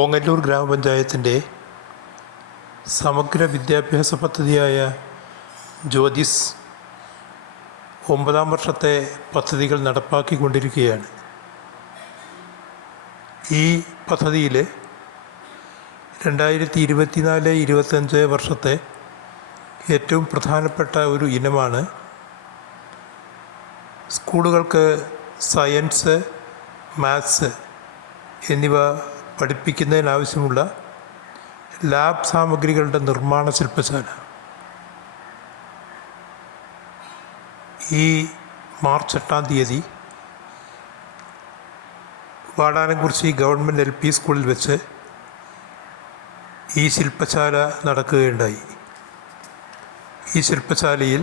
ഓങ്ങല്ലൂർ ഗ്രാമപഞ്ചായത്തിൻ്റെ സമഗ്ര വിദ്യാഭ്യാസ പദ്ധതിയായ ജ്യോതിസ് 9ാം വർഷത്തെ പദ്ധതികൾ നടപ്പാക്കിക്കൊണ്ടിരിക്കുകയാണ്. ഈ പദ്ധതിയിൽ 2024-25 വർഷത്തെ ഏറ്റവും പ്രധാനപ്പെട്ട ഒരു ഇനമാണ് സ്കൂളുകൾക്ക് സയൻസ്, മാത്സ് എന്നിവ പഠിപ്പിക്കുന്നതിനാവശ്യമുള്ള ലാബ് സാമഗ്രികളുടെ നിർമ്മാണ ശില്പശാല. ഈ മാർച്ച് 8-ാം തീയതി വാടാനംകുറിച്ചി ഗവൺമെൻറ് LP സ്കൂളിൽ വെച്ച് ഈ ശില്പശാല നടക്കുകയുണ്ടായി. ഈ ശില്പശാലയിൽ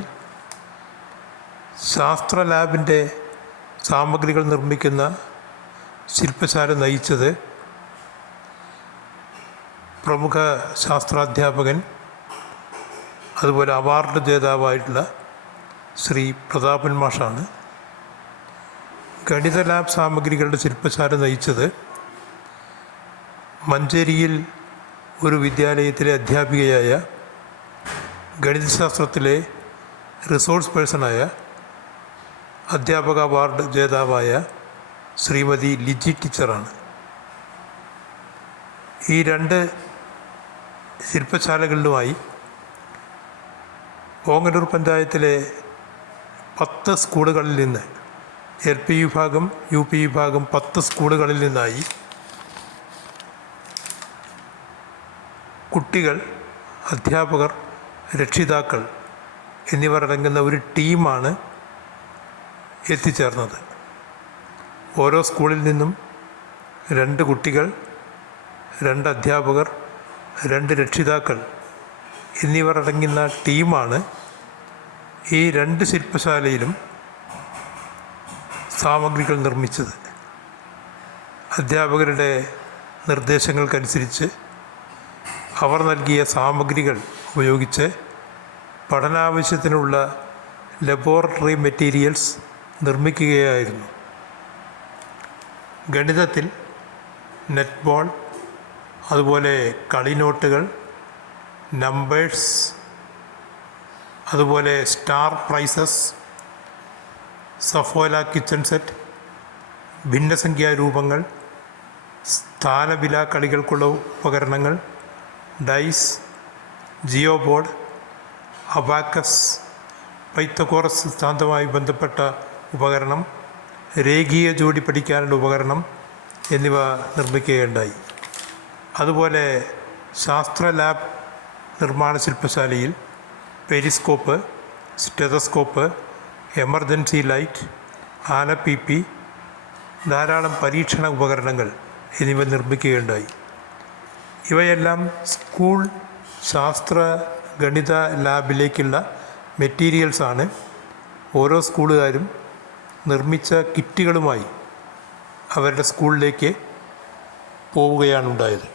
ശാസ്ത്ര ലാബിൻ്റെ സാമഗ്രികൾ നിർമ്മിക്കുന്ന ശില്പശാല നയിച്ചത് പ്രമുഖ ശാസ്ത്രാധ്യാപകൻ, അതുപോലെ അവാർഡ് ജേതാവായിട്ടുള്ള ശ്രീ പ്രതാപൻ മാഷാണ്. ഗണിത ലാബ് സാമഗ്രികളുടെ ശില്പശാല നയിച്ചത് മഞ്ചേരിയിൽ ഒരു വിദ്യാലയത്തിലെ അധ്യാപികയായ ഗണിതശാസ്ത്രത്തിലെ റിസോഴ്സ് പേഴ്സണായ അധ്യാപക അവാർഡ് ജേതാവായ ശ്രീമതി ലിജി ടീച്ചറാണ്. ഈ രണ്ട് ശില്പശാലകളിലുമായി ഓങ്ങല്ലൂർ പഞ്ചായത്തിലെ 10 സ്കൂളുകളിൽ നിന്ന്, LP വിഭാഗം, UP വിഭാഗം 10 സ്കൂളുകളിൽ നിന്നായി കുട്ടികൾ, അധ്യാപകർ, രക്ഷിതാക്കൾ എന്നിവർ അടങ്ങുന്ന ഒരു ടീമാണ് എത്തിച്ചേർന്നത്. ഓരോ സ്കൂളിൽ നിന്നും 2 കുട്ടികൾ, 2 അധ്യാപകർ, 2 രക്ഷിതാക്കൾ എന്നിവർ അടങ്ങുന്ന ടീമാണ് ഈ 2 ശില്പശാലയിലും സാമഗ്രികൾ നിർമ്മിച്ചത്. അധ്യാപകരുടെ നിർദ്ദേശങ്ങൾക്കനുസരിച്ച് അവർ നൽകിയ സാമഗ്രികൾ ഉപയോഗിച്ച് പഠനാവശ്യത്തിനുള്ള ലബോറട്ടറി മെറ്റീരിയൽസ് നിർമ്മിക്കുകയായിരുന്നു. ഗണിതത്തിൽ നെറ്റ് ബോൾ, അതുപോലെ കളിനോട്ടുകൾ, നമ്പേഴ്സ്, അതുപോലെ star prizes, Saffola kitchen set, ഭിന്നസംഖ്യാരൂപങ്ങൾ, സ്ഥാനവില കളികൾക്കുള്ള ഉപകരണങ്ങൾ, dice, geoboard, abacus, Pythagoras സിദ്ധാന്തവുമായി ബന്ധപ്പെട്ട ഉപകരണം, രേഖീയ ജോഡി പഠിക്കാനുള്ള ഉപകരണം എന്നിവ നിർമ്മിക്കുകയുണ്ടായി. അതുപോലെ ശാസ്ത്ര ലാബ് നിർമ്മാണ ശില്പശാലയിൽ periscope, stethoscope, emergency light, ANA-PP, ധാരാളം പരീക്ഷണ ഉപകരണങ്ങൾ എന്നിവ നിർമ്മിക്കുകയുണ്ടായി. ഇവയെല്ലാം സ്കൂൾ ശാസ്ത്ര ഗണിത ലാബിലേക്കുള്ള മെറ്റീരിയൽസാണ്. ഓരോ സ്കൂളുകാരും നിർമ്മിച്ച കിറ്റുകളുമായി അവരുടെ സ്കൂളിലേക്ക് പോവുകയാണുണ്ടായത്.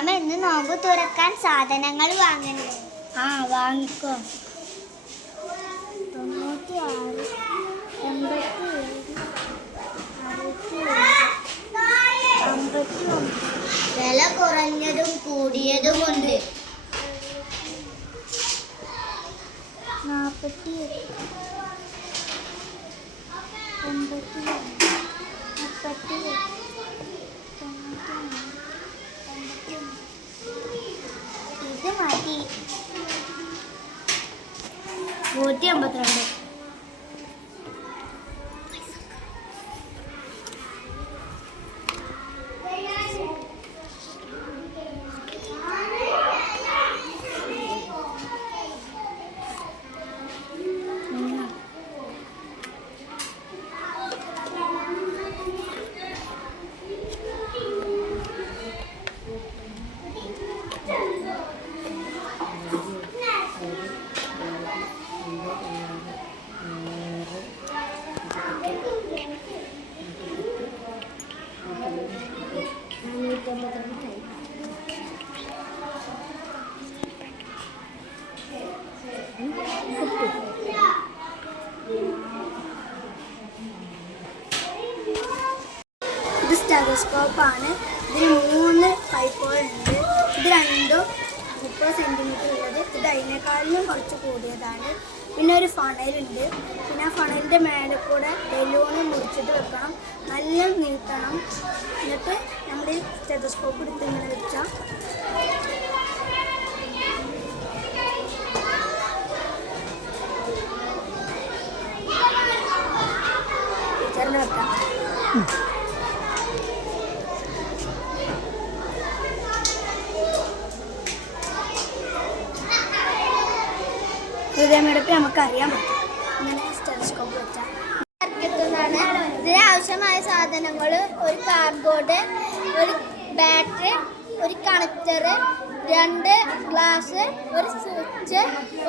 മാമ ഇന്ന് നോമ്പ് തുറക്കാൻ സാധനങ്ങൾ വാങ്ങണ്ടേ? ആ വാങ്ങിക്കോ. 96, 87, 61. വില കുറഞ്ഞതും കൂടിയതുമുണ്ട്. 48, 81, 38, 91. ഇത് മതി. 152. ഇത് സ്റ്റെതസ്കോപ്പാണ്. ഇതിന് 3 പൈപ്പുകളുണ്ട്. ഇത് രണ്ടും 30 സെൻറ്റിമീറ്റർ ഉള്ളത്. ഇത് അതിനേക്കാളിലും കുറച്ച് കൂടിയതാണ്. പിന്നെ ഒരു ഫണലുണ്ട്. പിന്നെ ആ ഫണലിൻ്റെ മേലെ കൂടെ ബലൂണ് മുറിച്ചിട്ട് വെക്കണം. നല്ല നീട്ടണം. എന്നിട്ട് നമ്മൾ ഈ സ്റ്റെതസ്കോപ്പ് എടുത്ത് ഇങ്ങനെ വെച്ചാൽ ടീച്ചറിന് വെക്കാം. ഹൃദയമിടിപ്പ് നമുക്കറിയാൻ പറ്റും ഇങ്ങനെ സ്റ്റെതസ്കോപ്പ് വെച്ചാൽ. ഇതിന് ആവശ്യമായ സാധനങ്ങൾ: ഒരു കാർഡ്ബോർഡ്, ഒരു ബാറ്ററി, ഒരു കണക്ടർ, 2 ഗ്ലാസ്, ഒരു സ്വിച്ച്,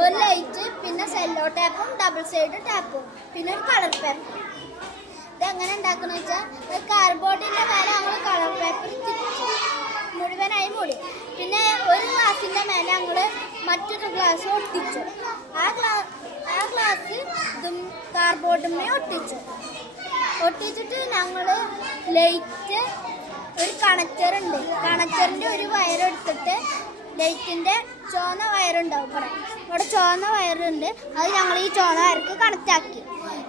ഒരു ലൈറ്റ്, പിന്നെ സെല്ലോ ടാപ്പും ഡബിൾ സൈഡ് ടാപ്പും, പിന്നെ ഒരു കളർ പേപ്പർ. ഇതെങ്ങനെ ഉണ്ടാക്കുന്നത് വെച്ചാൽ, ഒരു കാർഡ്ബോർഡിൻ്റെ മേലെ നമ്മൾ കളർ പേപ്പർ തിരിച്ചു മുഴുവനായി മൂടി. പിന്നെ ഒരു ഗ്ലാസിൻ്റെ മേലെ ഞങ്ങൾ മറ്റൊരു ഗ്ലാസ് ഒട്ടിച്ചു. ആ ഗ്ലാസ് ഇതും കാർഡ്ബോർഡുമേ ഒട്ടിച്ചിട്ട് ഞങ്ങൾ ലൈറ്റ്, ഒരു കണക്ടറുണ്ട്. കണക്ടറിൻ്റെ ഒരു വയറെടുത്തിട്ട് ലൈറ്റിൻ്റെ ചുവന്ന വയറുണ്ടാവും. ഇവിടെ ചുവന്ന വയറുണ്ട്. അത് ഞങ്ങൾ ഈ ചുവന്ന വയർക്ക് കണക്റ്റാക്കി.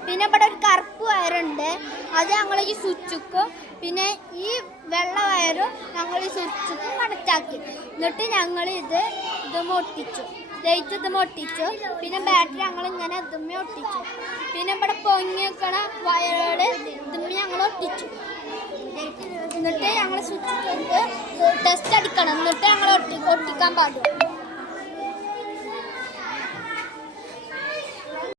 പിന്നെ ഇവിടെ ഒരു കറുപ്പ് വയറുണ്ട്. അത് ഞങ്ങൾ ഈ സ്വിച്ചുക്കും പിന്നെ ഈ വെള്ള വയറും ഞങ്ങൾ ഈ സ്വിച്ചുക്കും കണക്റ്റാക്കി. എന്നിട്ട് ഞങ്ങൾ ഇതുമ്മ ഒട്ടിച്ചു. ലൈറ്റ് ഇതുമ്മ ഒട്ടിച്ചു. പിന്നെ ബാറ്ററി ഞങ്ങൾ ഇങ്ങനെ ഇതുമ്മ ഒട്ടിച്ചു. പിന്നെ ഇവിടെ പൊങ്ങി വെക്കണ വയറുകൾ ഇതുമ്മ ഞങ്ങൾ ഒട്ടിച്ചു. എന്നിട്ട് ഞങ്ങൾ സ്വിച്ച് ടെസ്റ്റ് അടിക്കണം. എന്നിട്ട് ഞങ്ങൾ ഒട്ടിക്കാൻ പാടും.